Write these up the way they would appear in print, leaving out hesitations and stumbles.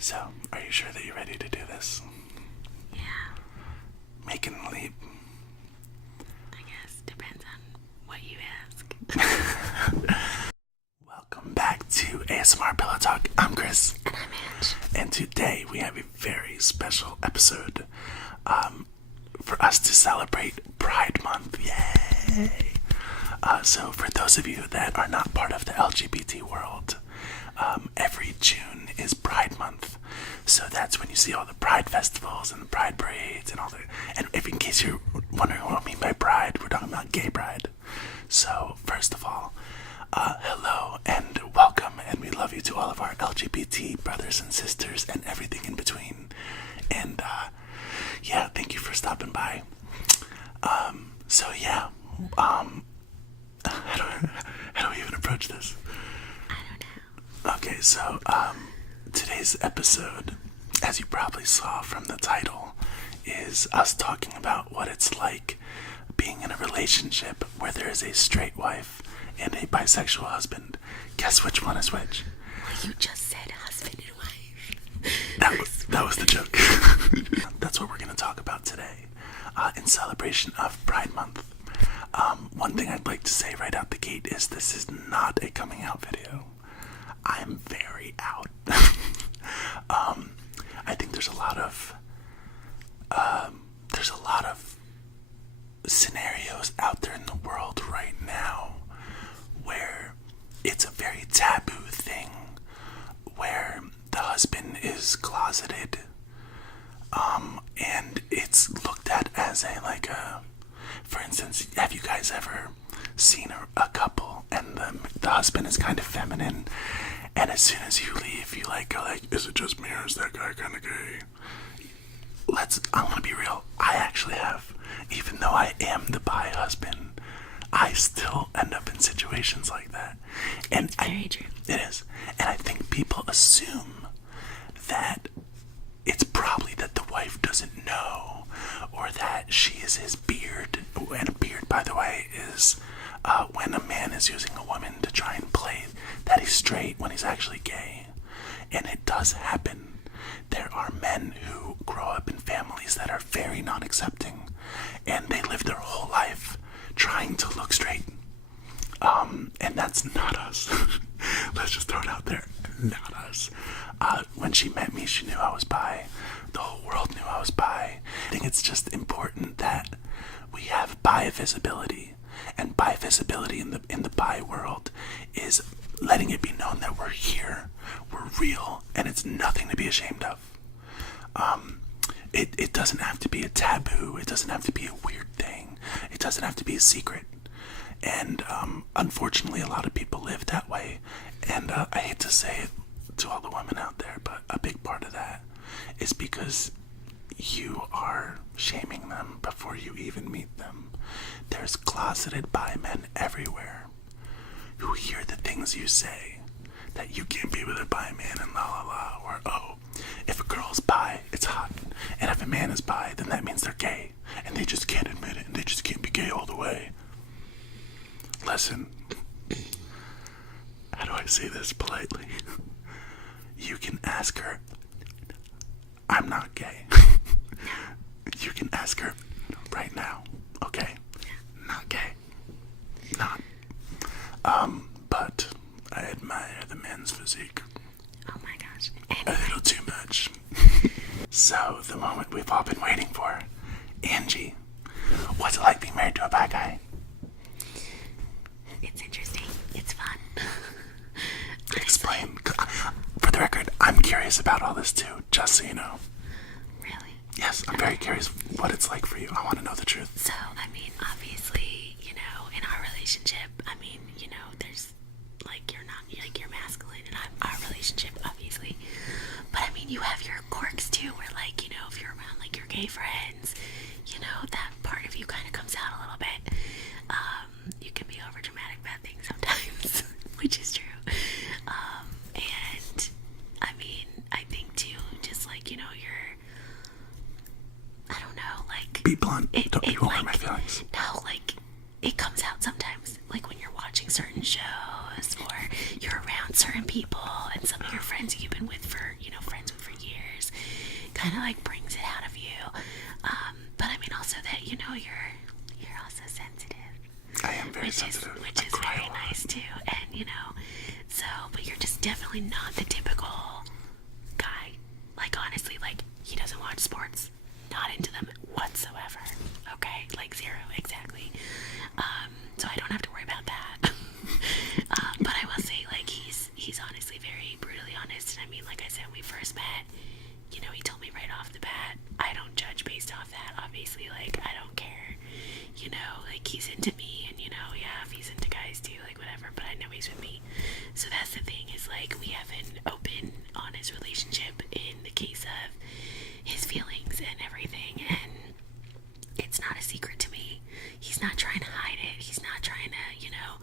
So, are you sure that you're ready to do this? Yeah, Making the leap. I guess. Depends on what you ask. Welcome back to ASMR Pillow Talk. I'm Chris. And I'm Ange. And today we have a very special episode for us to celebrate Pride Month. Yay! So for those of you that are not part of the LGBT world, every June is Pride Month. So that's when you see all the Pride festivals and the Pride parades and all the... And if in case you're wondering what I mean by Pride, we're talking about gay pride. So first of all, hello and welcome, and we love you to all of our LGBT brothers and sisters and everything in between. And yeah, thank you for stopping by. How do we even approach this? I don't know. Okay, so today's episode, as you probably saw from the title, is us talking about what it's like being in a relationship where there is a straight wife and a bisexual husband. Guess which one is which? Well, you just said husband and wife. That was the joke. That's what we're going to talk about today, in celebration of Pride Month. One thing I'd like to say right out the gate is this is not a coming out video. I'm very out. I think there's a lot of scenarios out there in the world right now where it's a very taboo thing, where the husband is closeted, and it's looked at as for instance, have you guys ever seen a couple and the husband is kind of feminine, and as soon as you leave, you go is it just me or is that guy kind of gay? I'm gonna be real. I actually have, even though I am the bi husband, I still end up in situations like that. And Very true. It is. And I think people assume that it's probably that the wife doesn't know, or that she is his beard. And a beard, by the way, is when a man is using a woman to try and play that he's straight when he's actually gay. And it does happen. There are men who grow up in families that are very non-accepting, and they live their whole life trying to look straight. And that's not us. Let's just throw it out there. Not us. When she met me, she knew I was bi. The whole world knew I was bi. I think it's just important that we have bi visibility. And bi visibility in the bi world is letting it be known that we're here, we're real, and it's nothing to be ashamed of. It doesn't have to be a taboo. It doesn't have to be a weird thing. It doesn't have to be a secret. And unfortunately, a lot of people live that way. And I hate to say it to all the women out there, but a big part of that is because you are shaming them before you even meet them. There's closeted bi men everywhere who hear the things you say, that you can't be with a bi man and la la la, or oh, if a girl's bi, it's hot, and if a man is bi, then that means they're gay, and they just can't admit it, and they just can't be gay all the way. Listen, how do I say this politely? You can ask her, I'm not gay. You can ask her right now, okay? Not gay. Not. But I admire the man's physique. Oh my gosh. A little too much. So, the moment we've all been waiting for. Angie, what's it like being married to a bi guy? It's interesting. It's fun. Explain. For the record, I'm curious about all this too, just so you know. Really? Yes, I'm very curious what it's like for you. I want to know the truth. So, obviously, in our relationship, there's, you're masculine in our relationship, obviously. But, you have your quirks too, where, if you're around, your gay friends, that part of you kind of comes out a little bit. You can be over dramatic about things sometimes, which is true. And, I think too, just, you're, I don't know, Be blunt. Don't you hurt my feelings. No, it comes out sometimes, when you're watching certain shows or you're around certain people and some of your friends you've been with for, friends with for kind of like brings it out of you. But I mean also that, you know, you're also sensitive. I am very sensitive. Which is very nice too. And you know, so, but you're just definitely not the typical guy. Like honestly, like he doesn't watch sports, not into them whatsoever. Okay, like zero exactly. So I don't have to worry about that. But I will say, like he's honestly very brutally honest. And I mean, like I said, when we first met, you know, he told me right off the bat, I don't judge based off that. Obviously, like I don't care. You know, like he's into me, and you know, yeah, if he's into guys too, like whatever. But I know he's with me. So that's the thing, is like we have an open, honest relationship in the case of his feelings and everything, and it's not a secret to me. He's not trying to hide it. He's not trying to, you know.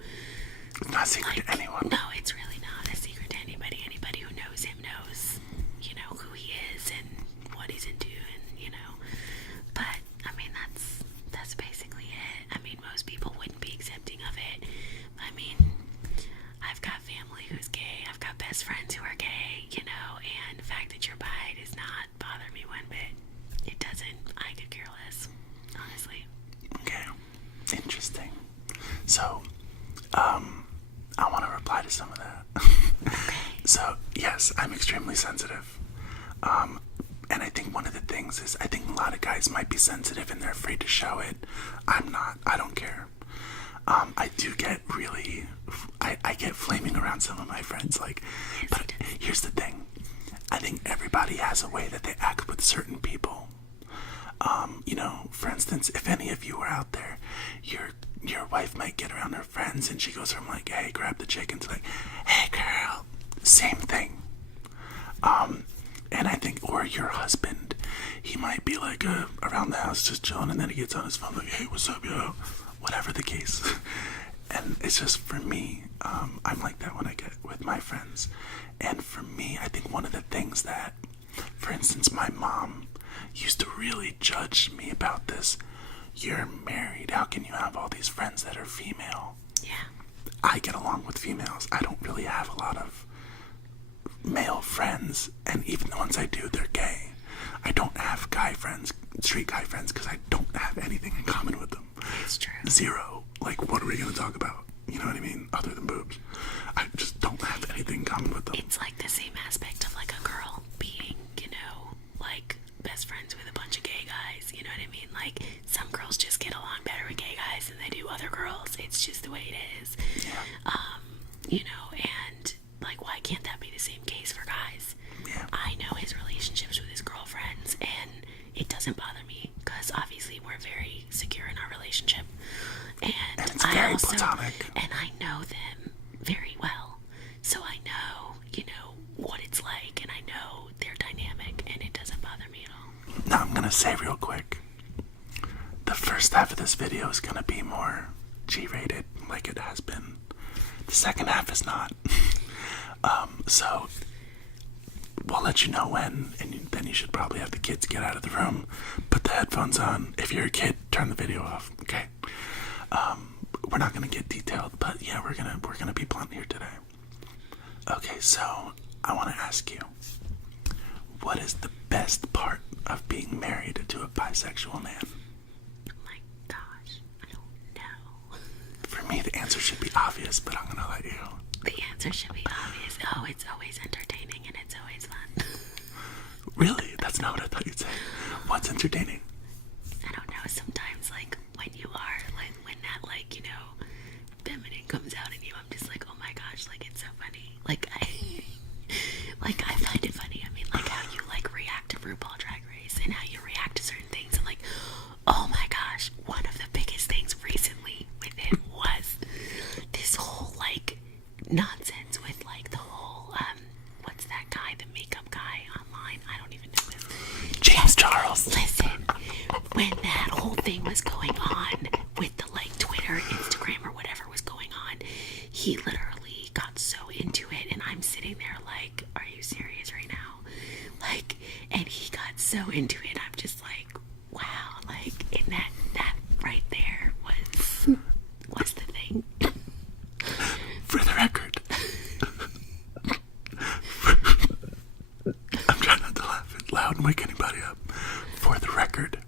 It's not a secret to anyone. No, it's really not a secret to anybody. Anybody who knows him knows, you know, who he is and what he's into, and you know. But I mean, that's basically it. I mean, most people wouldn't be accepting of it. I mean, I've got family who's gay. I've got best friends who are gay, you know, and the fact that you're bi does not bother me one bit. It doesn't. I could care less, honestly. Okay. Interesting. So, I want to reply to some of that. Okay. So, yes, I'm extremely sensitive. And I think one of the things is, I think a lot of guys might be sensitive and they're afraid to show it. I'm not. I don't care. I do get really, I get flaming around some of my friends, like, but here's the thing. I think everybody has a way that they act with certain people. You know, for instance, if any of you are out there, your wife might get around her friends and she goes from like, hey, grab the chicken, to like, hey girl, same thing. And I think, or your husband, he might be like around the house just chilling, and then he gets on his phone like, hey, what's up, yo? Whatever the case. And it's just, for me, I'm like that when I get with my friends. And for me, I think one of the things that, for instance, my mom used to really judge me about this. You're married, how can you have all these friends that are female? Yeah. I get along with females. I don't really have a lot of male friends, and even the ones I do, they're gay. I don't have guy friends, straight guy friends, because I don't have anything in common with them. It's true. Zero. Like, what are we going to talk about? You know what I mean? Other than boobs. I just don't have anything in common with them. It's like the same aspect of like a girl being, you know, like best friends with a bunch of gay guys. You know what I mean? Like, some girls just get along better with gay guys than they do other girls. It's just the way it is. Yeah. You know, and like, why can't that be the same case for guys? Yeah. I know his relationships with his girlfriends, and it doesn't bother me because obviously we're very secure in our relationship, and it's very platonic. And I know them very well, so I know, you know, what it's like, and I know their dynamic, and it doesn't bother me at all. Now I'm gonna say real quick, the first half of this video is gonna be more G-rated, like it has been. The second half is not. So we'll let you know when, and then you should probably have the kids get out of the room, put the headphones on. If you're a kid, turn the video off, okay? We're not gonna get detailed, but yeah, we're gonna be blunt here today. Okay, so I want to ask you, what is the best part of being married to a bisexual man? Oh my gosh, I don't know. For me, the answer should be obvious, but I'm gonna let you. The answer should be obvious. Oh, it's always entertaining and it's always fun. Really? That's not what I thought you'd say. What's entertaining? I don't know, sometimes like when you are, like when that, like, you know, feminine comes out in you, I'm just like, oh my gosh, like it's so funny. Like I find it funny. I mean, like how you like react to RuPaul Drag Race and how you react to certain things, and like, oh my gosh, one of the biggest things recently with it was this whole like nonsense with like the whole what's that guy, the makeup guy online? I don't even know this. James Charles. Listen, when that whole thing was going on with the like Twitter, Instagram, or whatever was going on, he literally got so into it, and I'm sitting there like, are you serious right now? Like, and he got so into it, I'm just like, wow, like, and that right there was the thing. For the record, I'm trying not to laugh. loud and wake anybody up. For the record,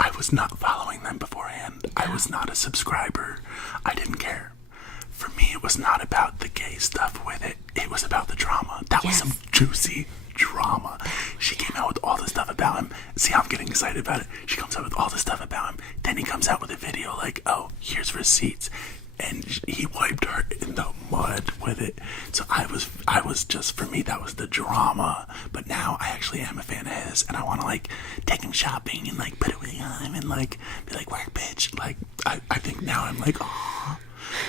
I was not following them beforehand. I was not a subscriber. I didn't care. For me, it was not about the gay stuff with it. It was about the drama. That was some juicy drama. She came out with all this stuff about him. See how I'm getting excited about it? She comes out with all this stuff about him. Then he comes out with a video like, oh, here's receipts. And he wiped her in the mud with it. So I was just, for me, that was the drama. But now I actually am a fan of his, and I want to like take him shopping and like put it with him and like be like, work, bitch. Like I think now I'm like, oh.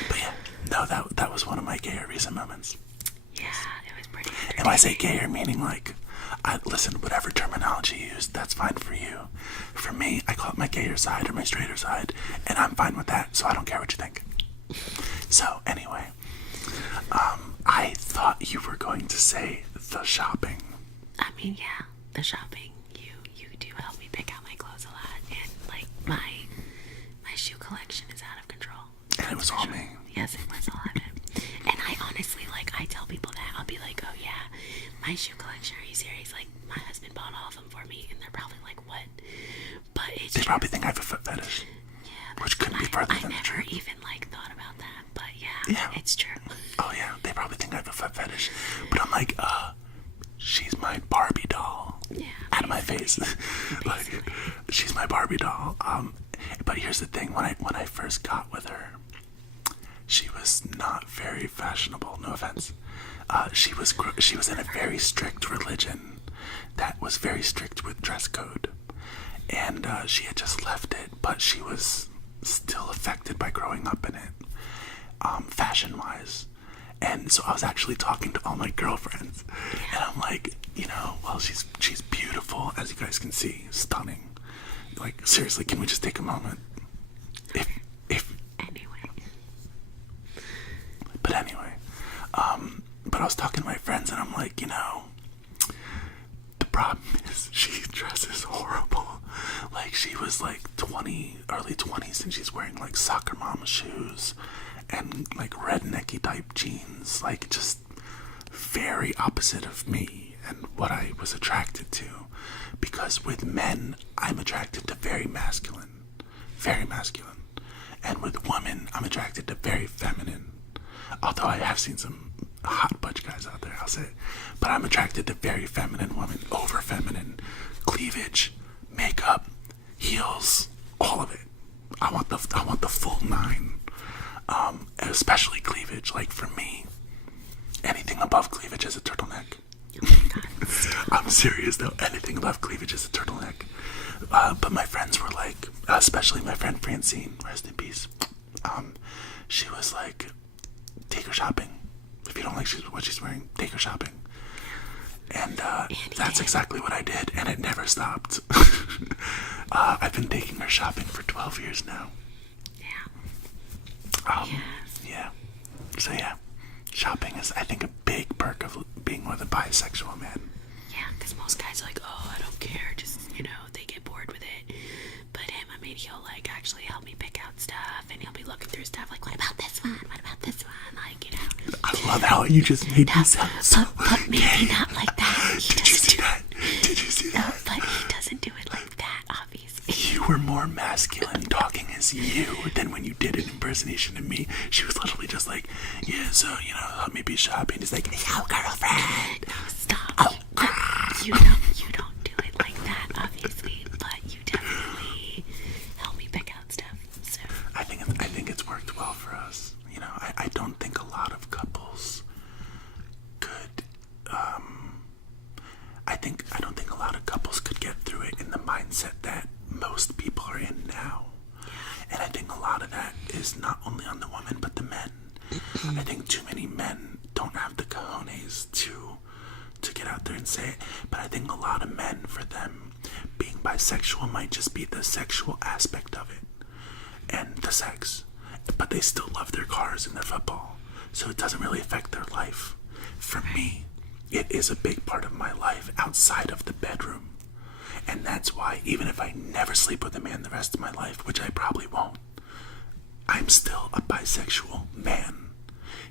But yeah, no, that was one of my gayer recent moments. Yeah, it was pretty. And when I say gayer, meaning like, listen, whatever terminology you use, that's fine for you. For me, I call it my gayer side or my straighter side, and I'm fine with that. So I don't care what you think. So anyway, I thought you were going to say the shopping. I mean, yeah, the shopping. You do help me pick out my clothes a lot, and like my shoe collection is out of control. And it was all me. Yes, it was all of it. And I honestly, like, I tell people that. I'll be like, oh yeah, my shoe collection, are you serious? Like, my husband bought all of them for me, and they're probably like, what? But it's They probably think I have a foot fetish. Yeah, which couldn't be further than the I truth. never even like thought about that, but yeah, it's true. Oh yeah, they probably think I have a foot fetish, but I'm like, she's my Barbie doll. Yeah, out of my face. Like, she's my Barbie doll. But here's the thing: when I first got with her, she was not very fashionable. No offense. She was in a very strict religion that was very strict with dress code, and she had just left it, but she was still affected by growing up in it, fashion-wise. And so I was actually talking to all my girlfriends, and I'm like, well, she's beautiful, as you guys can see, stunning. Like, seriously, can we just take a moment? But anyway, but I was talking to my friends, and I'm like, the problem is she dresses horrible. Like, she was like early 20s, and she's wearing like soccer mom shoes and like rednecky type jeans, like just very opposite of me and what I was attracted to. Because with men, I'm attracted to very masculine. And with women, I'm attracted to very feminine. Although I have seen some hot butch guys out there, I'll say. But I'm attracted to very feminine women, over feminine, cleavage, makeup, heels, all of it. I want the full nine. Especially cleavage. Like, for me, anything above cleavage is a turtleneck. I'm serious though. Anything above cleavage is a turtleneck. But my friends were like, especially my friend Francine, rest in peace. She was like, take her shopping. If you don't like what she's wearing, take her shopping. And that's exactly what I did, and it never stopped. I've been taking her shopping for 12 years now. Yeah. So yeah, shopping is, I think, a big perk of being with a bisexual man. Yeah, because most guys are like, oh, I don't care, just, they get bored with it. But him, I mean, he'll like actually help me pick out stuff, and he'll be looking through stuff like, what about this one? What about this one? Like, I love how you just made me sound so but maybe not like that. Did you see that? Did you see that? No, but he doesn't do it like that, obviously. You were more masculine talking as you than when you did an impersonation of me. She was literally just like, yeah, so, let me be shopping. It's like, yo, girlfriend. No, stop. Oh, you don't do it like that, obviously, but you definitely help me pick out stuff. So I think it's worked well for us. I don't think a lot of couples could. I don't think a lot of couples could get through it in the mindset that most people are in now. And I think a lot of that is not only on the women but the men. I think too many men don't have the cojones to get out there and say it. But I think a lot of men, for them, being bisexual might just be the sexual aspect of it and the sex. But they still love their cars and their football. So it doesn't really affect their life. For me, it is a big part of my life outside of the bedroom. And that's why, even if I never sleep with a man the rest of my life, which I probably won't, I'm still a bisexual man.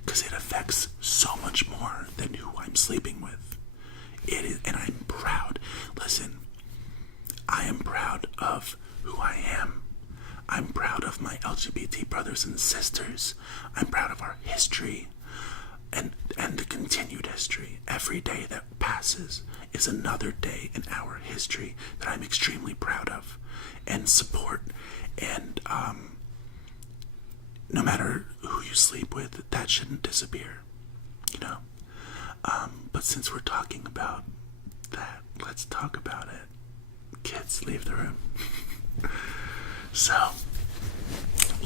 Because it affects so much more than who I'm sleeping with. It is, and I'm proud. Listen, of who I am. I'm proud of my LGBT brothers and sisters. I'm proud of our history and the continued history. Every day that passes is another day in our history that I'm extremely proud of and support. And no matter who you sleep with, that shouldn't disappear, you know. But since we're talking about that, let's talk about it. Kids, leave the room. So,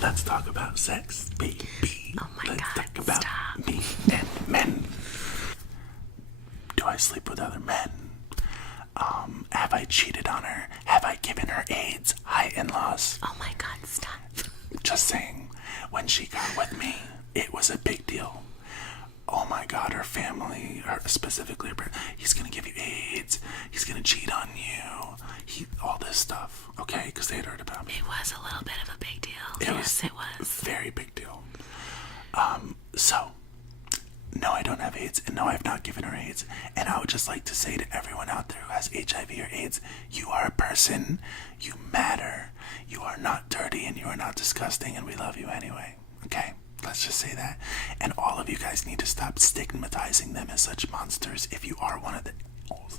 let's talk about sex, baby. Oh my let's God, talk about stop. me and men. Do I sleep with other men? Have I cheated on her? Have I given her AIDS? Hi, in-laws. Oh my God, stop. Just saying, when she got with me, it was a big deal. Oh my God, her family, specifically, he's gonna give you AIDS, he's gonna cheat on you, all this stuff, okay? Because they had heard about me. It was a little bit of a big deal. It was a very big deal. So, no, I don't have AIDS, and no, I've not given her AIDS. And I would just like to say to everyone out there who has HIV or AIDS, you are a person, you matter, you are not dirty, and you are not disgusting, and we love you anyway, okay? Let's just say that. And all of you guys need to stop stigmatizing them as such monsters if you are one of the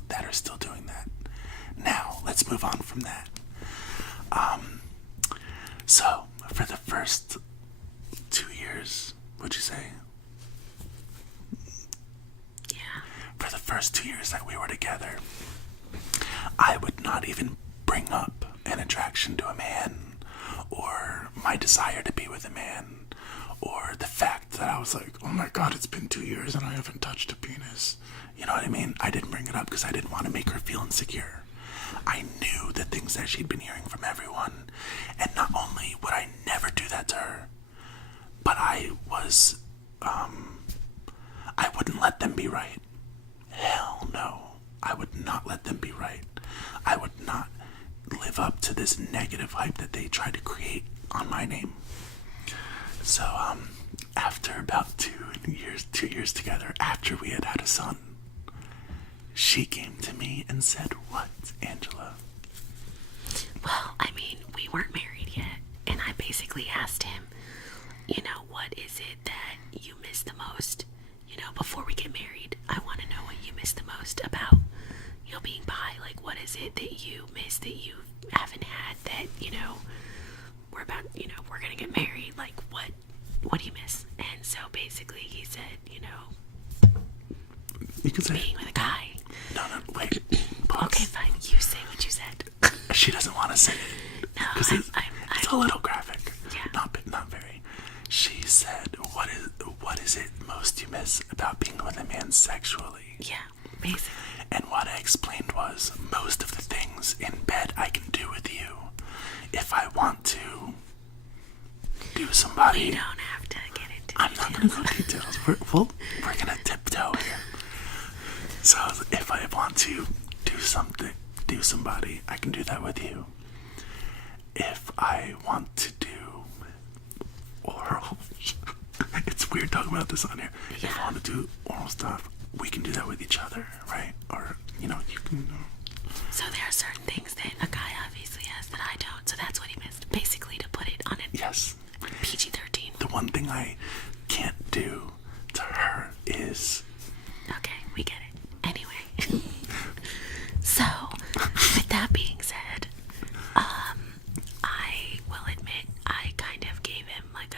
that are still doing that. Now, let's move on from that. So, for the first 2 years, would you say? Yeah. For the first 2 years that we were together, I would not even bring up an attraction to a man or my desire to be with a man. Or the fact that I was like, oh my God, it's been 2 years and I haven't touched a penis. You know what I mean? I didn't bring it up because I didn't want to make her feel insecure. I knew the things that she'd been hearing from everyone. And not only would I never do that to her, but I wouldn't let them be right. Hell no. I would not let them be right. I would not live up to this negative hype that they tried to create on my name. So, after about 2 years together, after we had a son, she came to me and said, what, Angela? Well, I mean, we weren't married yet, and I basically asked him, you know, what is it that you miss the most? You know, before we get married, I want to know what you miss the most about, you know, being bi. Like, what is it that you miss that you haven't had that, you know, we're gonna get married, like what do you miss? And so basically he said, you know, you can say being with a guy. No, wait. Pause. Okay, fine, you say what you said. She doesn't want to say it. No, because it's a little graphic. Yeah. Not very. She said, what is it most you miss about being with a man sexually? Yeah, basically. And what I explained was, most of the things in bed I can do with you. If I want to do somebody, We don't have to get into I'm not going to go into details. We're going to tiptoe here. So if I want to do somebody, I can do that with you. If I want to do oral, it's weird talking about this on here. Yeah. If I want to do oral stuff, we can do that with each other, right? Or, you know, you can... So there are certain things that a guy obviously has that I don't. So that's what he missed. Basically, to put it on a Yes. PG-13. The one thing I can't do to her is... Okay, we get it. Anyway. So, with that being said, I will admit I kind of gave him like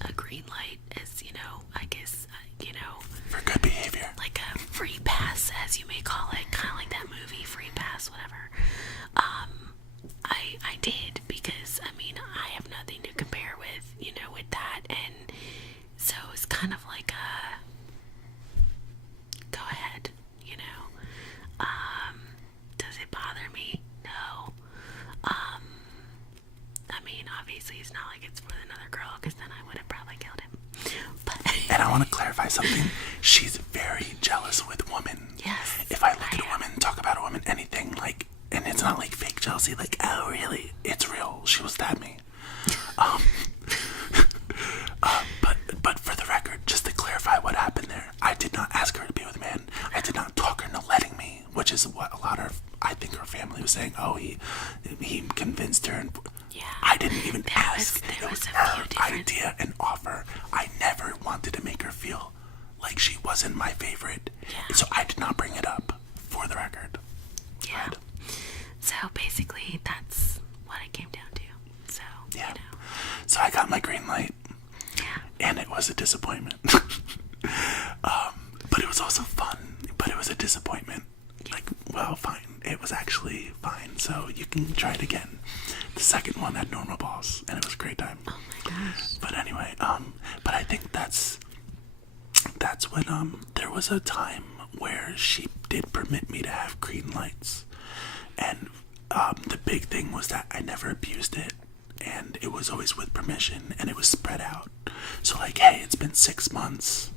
a green light, as, you know, I guess, you know, for good behavior. like a free pass, as you may call it, kind of like that movie, Free Pass, whatever. I did, because, I mean, I have nothing to compare with, you know, with that, and so it's kind of like a, go ahead, you know. Does it bother me? No. I mean, obviously it's not like it's with another girl, because then I would have probably killed him. But And I want to clarify something. She's very jealous with women. yes, If I look at a woman, talk about a woman, anything, like, and it's not like fake jealousy, like, oh, really? It's real. She will stab me. But for the record, just to clarify what happened there, I did not ask her to be with a man. I did not talk her into letting me, which is what what a lot of, I think her family was saying, oh, he convinced her. And Yeah. I didn't even ask. There It was was a her few different... idea and offer. I never wanted to make her feel like she wasn't my favorite. Yeah. So I did not bring it up, for the record. Yeah. But, so basically, that's what it came down to. So, yeah. you know. So I got my green light. Yeah. And it was a disappointment. But it was also fun. But it was a disappointment. Like, well, fine. It was actually fine. So you can try it again. The second one had normal balls, and it was a great time. Oh my gosh. But anyway, but I think that's when there was a time where she did permit me to have green lights, and the big thing was that I never abused it, and it was always with permission, and it was spread out. So like, hey, it's been 6 months.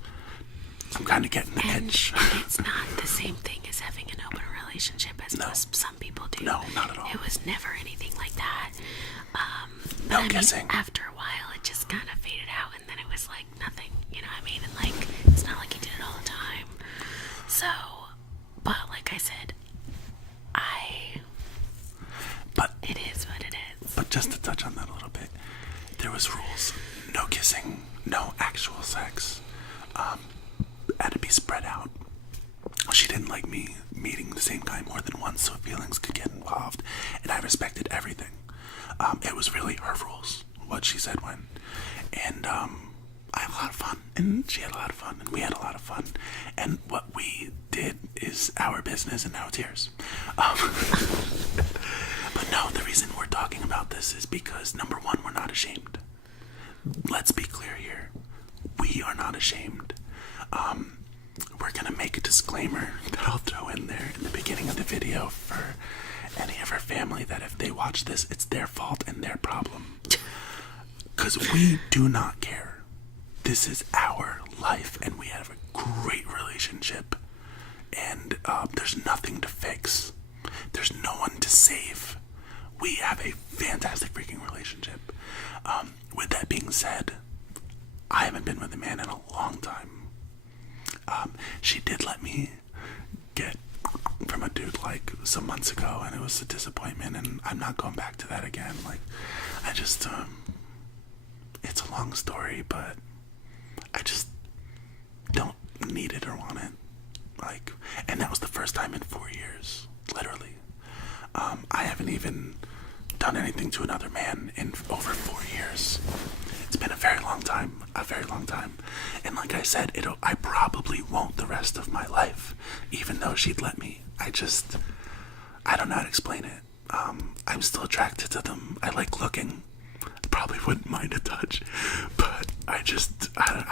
I'm kind of getting the itch. It's not the same thing as having an open relationship as some people do. No, not at all. It was never anything like that. No but kissing. After a while, it just kind of faded out, and then it was like nothing. You know what I mean? And like, it's not like he did it all the time. So, but like I said, it is what it is. But just to touch on that a little bit, there was rules. No kissing, no actual sex. Had to be spread out. She didn't like me meeting the same guy more than once, so feelings could get involved, and I respected everything. It was really her rules, what she said when. And I had a lot of fun, and she had a lot of fun, and we had a lot of fun. And what we did is our business, and now it's yours. But no, the reason we're talking about this is because, number one, we're not ashamed. Let's be clear here. We are not ashamed. We're going to make a disclaimer that I'll throw in there in the beginning of the video for any of our family that if they watch this, it's their fault and their problem. Because we do not care. This is our life, and we have a great relationship. And there's nothing to fix. There's no one to save. We have a fantastic freaking relationship. With that being said, I haven't been with a man in a long time. She did let me get from a dude like some months ago, and it was a disappointment, and I'm not going back to that again. Like, I just, it's a long story, but I just don't need it or want it. Like, and that was the first time in 4 years, literally. I haven't even done anything to another man in over 4 years. It's been a very long time. And like I said, I probably won't the rest of my life, even though she'd let me. I don't know how to explain it. I'm still attracted to them. I like looking. Probably wouldn't mind a touch, but I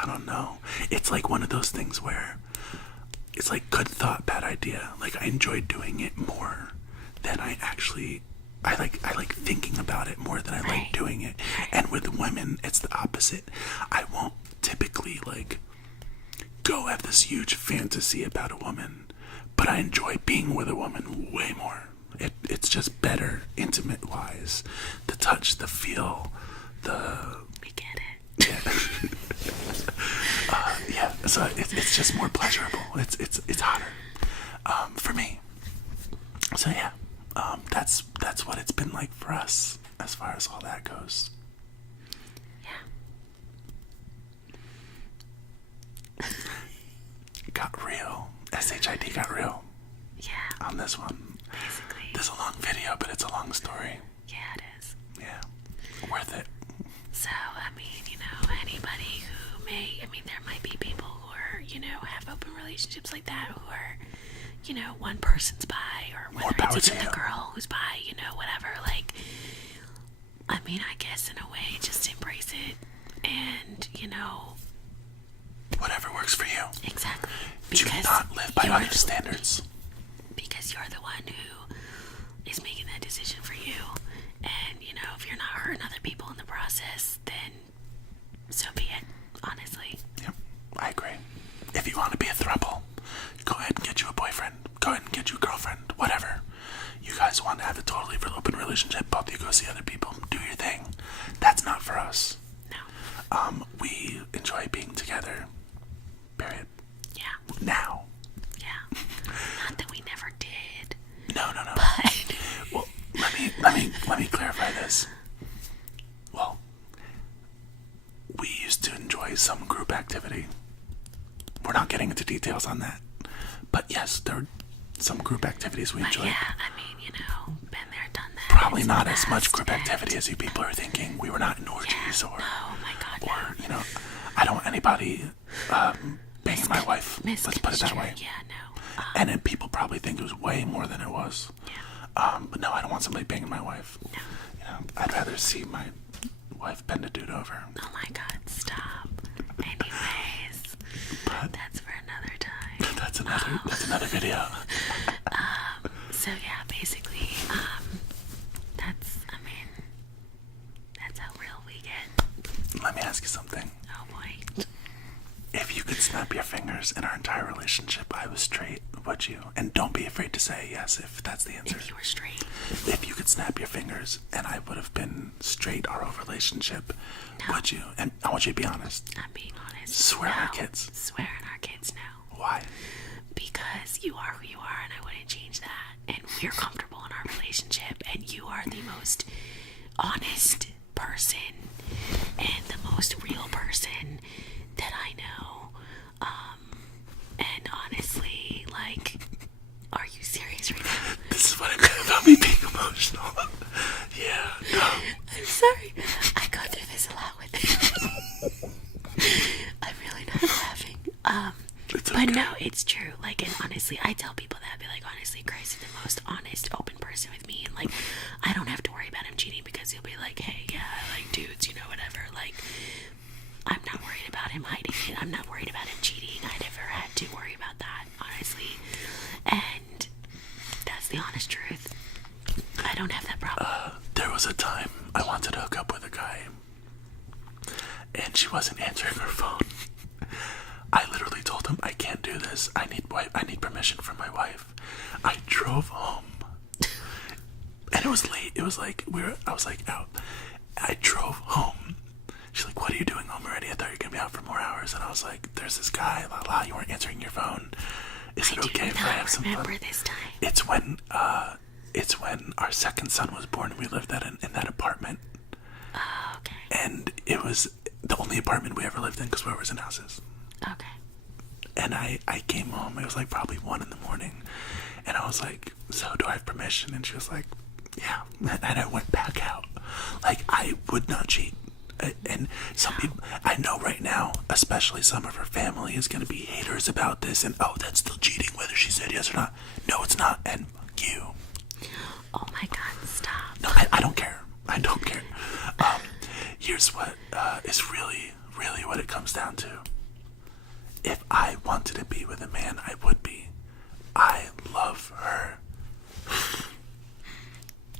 don't know. It's like one of those things where it's like good thought, bad idea. Like, I enjoy doing it more than I like thinking about it more than I like doing it. And with women, it's the opposite. I won't typically like go have this huge fantasy about a woman, but I enjoy being with a woman way more. It's just better, intimate wise. The touch, the feel, we get it. Yeah. So it's just more pleasurable. It's hotter for me. So yeah. That's what it's been like for us as far as all that goes. Yeah. Got real. SHID got real. Yeah. On this one. Basically. This is a long video, but it's a long story. Yeah, it is. Yeah. Worth it. So, I mean, anybody who there might be people who are, have open relationships like that, who are, one person's bi, or whether it's even the girl who's bi, whatever. Like, I guess in a way, just embrace it, and, whatever works for you. Exactly. Do not live by other standards. Because you're the one who is making that decision for you, and, if you're not hurting other people in the process, then so be it, honestly. Yep, I agree. If you want to be a throuple, go ahead and get you a boyfriend. Go ahead and get you a girlfriend. Whatever. You guys want to have a totally open relationship, both of you go see other people, do your thing. That's not for us. No. We enjoy being together. Period. Yeah. Now. Yeah. Not that we never did. No. But Well, let me clarify this. Well, we used to enjoy some group activity. We're not getting into details on that. But yes, there were some group activities we enjoyed. Yeah, I mean, been there, done that. Probably not as much group activity as you people are thinking. We were not in orgies or, oh my God, or I don't want anybody banging my wife. Let's put it that way. Yeah, no. And then people probably think it was way more than it was. Yeah. But no, I don't want somebody banging my wife. No. I'd rather see my wife bend a dude over. Oh my God, stop. Anyways, But that's for another time. that's another video. So yeah, basically, that's how real we get. Let me ask you something. Oh boy. If you could snap your fingers in our entire relationship, I was straight, would you? And don't be afraid to say yes if that's the answer. If you were straight. If you could snap your fingers and I would have been straight our whole relationship, would you? And I want you to be honest. I'm being honest. Swear on our kids. Swear on our kids now. Why? Because you are who you are and I wouldn't change that. And we're comfortable in our relationship and you are the most honest person and the most real person that I know. And honestly, like, are you serious right now? This is what I meant about me being emotional. Yeah, no. I'm sorry. I go through this a lot with it. I'm really not laughing. It's But okay. no, it's true. Like, and honestly, I tell people that, be like, honestly, Chris is the most honest, open person with me. And like, I don't have to worry about him cheating because he'll be like, hey, yeah, I like dudes, whatever. Like, I'm not worried about him hiding it. I'm not worried about him cheating. I never had to worry about that, honestly. And that's the honest truth. I don't have that problem. There was a time I wanted to hook up with a guy, and she wasn't answering her phone. I literally told him, I can't do this. I need permission from my wife. I drove home, and it was late. It was like I was like out. I drove home. She's like, what are you doing home already? I thought you were gonna be out for more hours. And I was like, there's this guy, you weren't answering your phone. Is it okay if I have some fun? This time. It's when our second son was born and we lived in that apartment. Oh, okay. And it was the only apartment we ever lived in because we was in houses. Okay. And I came home, it was like probably 1 a.m. And I was like, so do I have permission? And she was like, yeah. And I went back out. Like, I would not cheat. And some people, I know right now, especially some of her family is going to be haters about this. And, oh, that's still cheating whether she said yes or not. No, it's not. And you. Oh my God, stop. No, I don't care. I don't care. Here's what is really, really what it comes down to. If I wanted to be with a man, I would be. I love her.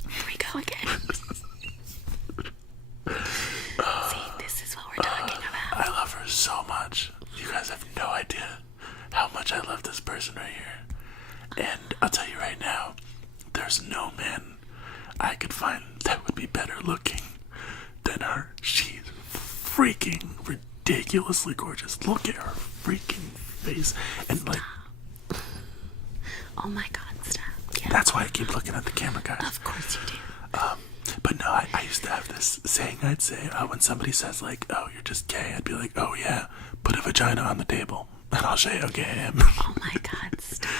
Here we go again. See, this is what we're talking about. I love her so much. You guys have no idea how much I love this person right here. And I'll tell you right now, there's no man I could find that would be better looking than her. She's freaking ridiculously gorgeous. Look at her freaking face. And like, Oh my God, stop. Yeah. that's why I keep looking at the camera, guys. Of course you do. But no, I used to have this saying I'd say when somebody says like, oh, you're just gay, I'd be like, oh yeah, put a vagina on the table and I'll show you how gay I am. Oh my God, stop.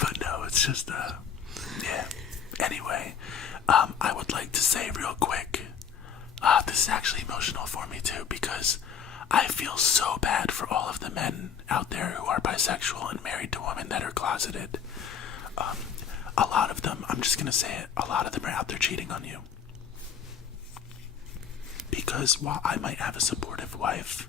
But no, it's just, yeah. Anyway, I would like to say real quick, this is actually emotional for me too, because I feel so bad for all of the men out there who are bisexual and married to women that are closeted. A lot of them, I'm just going to say it, a lot of them are out there cheating on you. Because while I might have a supportive wife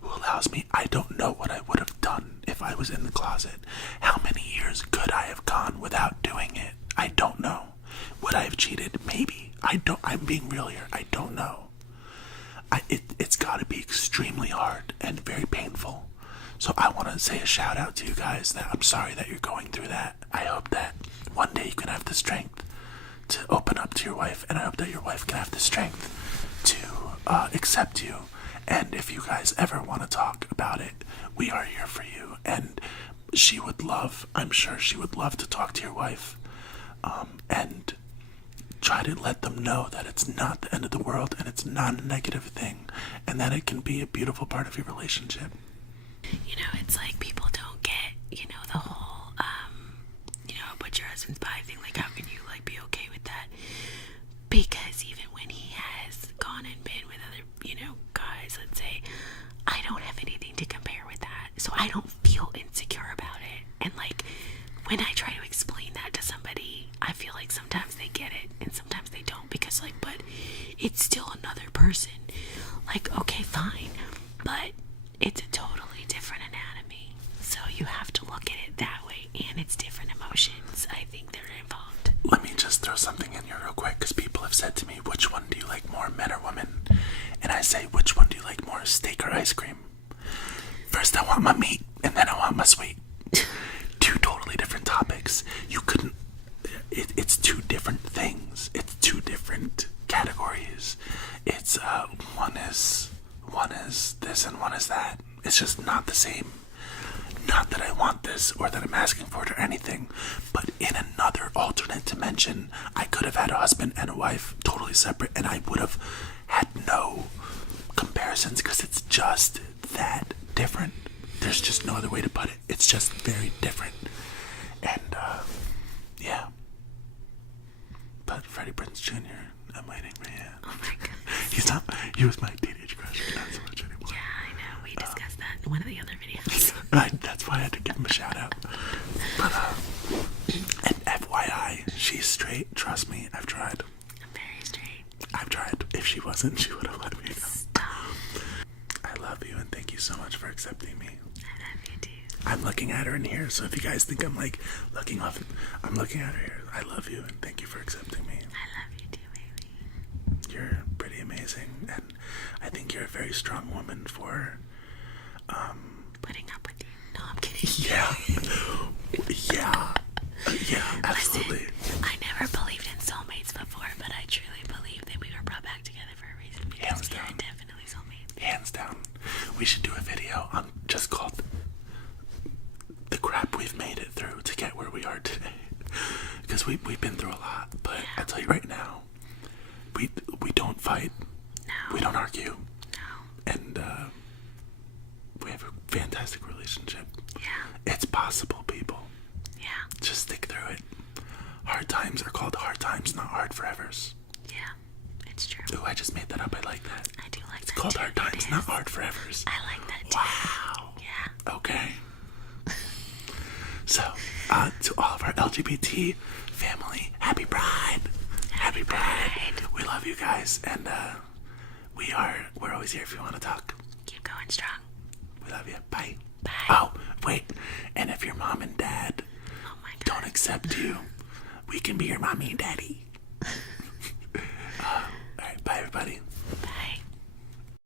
who allows me, I don't know what I would have done if I was in the closet. How many years could I have gone without doing it? I don't know. Would I have cheated? Maybe. I'm being real here. I don't know. It's got to be extremely hard and very painful. So I want to say a shout out to you guys that I'm sorry that you're going through that. I hope that one day you can have the strength to open up to your wife, and I hope that your wife can have the strength to accept you. And if you guys ever want to talk about it, we are here for you. And I'm sure she would love to talk to your wife. and try to let them know that it's not the end of the world and it's not a negative thing, and that it can be a beautiful part of your relationship. You know, it's like people don't get, you know, the whole, put your husband's body thing. Like, how can you, like, be okay with that? Because even when he has gone and been with other, you know, guys, let's say, I don't have anything to compare with that. So I don't feel insecure about it. And, like, when I try to explain that to somebody, I feel like sometimes they get it and sometimes they don't, because, like, but it's still another person. Like, okay, fine, but it's a totally different anatomy. So you have to look at it that way, and it's different emotions, I think, that are involved. Let me just throw something in here real quick, because people have said to me, which one do you like more, men or women? And I say, which one do you like more, steak or ice cream? First I want my meat, and then I want my sweet. Two totally different topics. You couldn't, it's two different things. It's two different categories. It's, one is this and one is that. It's just not the same. Not that I want this or that I'm asking for it or anything, but in another alternate dimension, I could have had a husband and a wife totally separate, and I would have had no comparisons, because it's just that different. There's just no other way to put it. It's just very different. And, yeah. But Freddie Prinze Jr., I'm waiting for you. Oh my goodness. He was my teenage crush, but not so much anymore. Yeah, I know. We discussed that in one of the other videos. That's why I had to give him a shout out. But, and FYI, she's straight. Trust me, I've tried. I'm very straight. I've tried. If she wasn't, she would have let me know. Stop. I love you, and thank you so much for accepting me. I love you too. I'm looking at her in here, so if you guys think I'm like looking off, I'm looking at her here. I love you, and thank you for accepting me. I love you too, baby. You're pretty amazing, and I think you're a very strong woman for, putting up with you. No, I'm kidding. Yeah, absolutely. Listen, I never believed in soulmates before, but I truly believe that we were brought back together for a reason. Hands We down. are definitely soulmates. Hands down. We should do a video on just called the crap we've made it through to get where we are today. Because we've been through a lot, but I'll tell you right now, we don't fight. No. We don't argue. No. And we have a fantastic relationship. Yeah. It's possible, people. Yeah. Just stick through it. Hard times are called hard times, not hard forevers. Yeah. It's true. Ooh, I just made that up. I like that. I do like It's that called too. hard times, not hard forevers. I like that too. Wow. Yeah. Okay. So, to all of our LGBT family, happy Pride. Happy Pride. We love you guys, and we're always here if you want to talk. Keep going strong. We love you. Bye. Bye. Oh, wait. And if your mom and dad Oh my God. don't accept you, we can be your mommy and daddy. All right, bye everybody.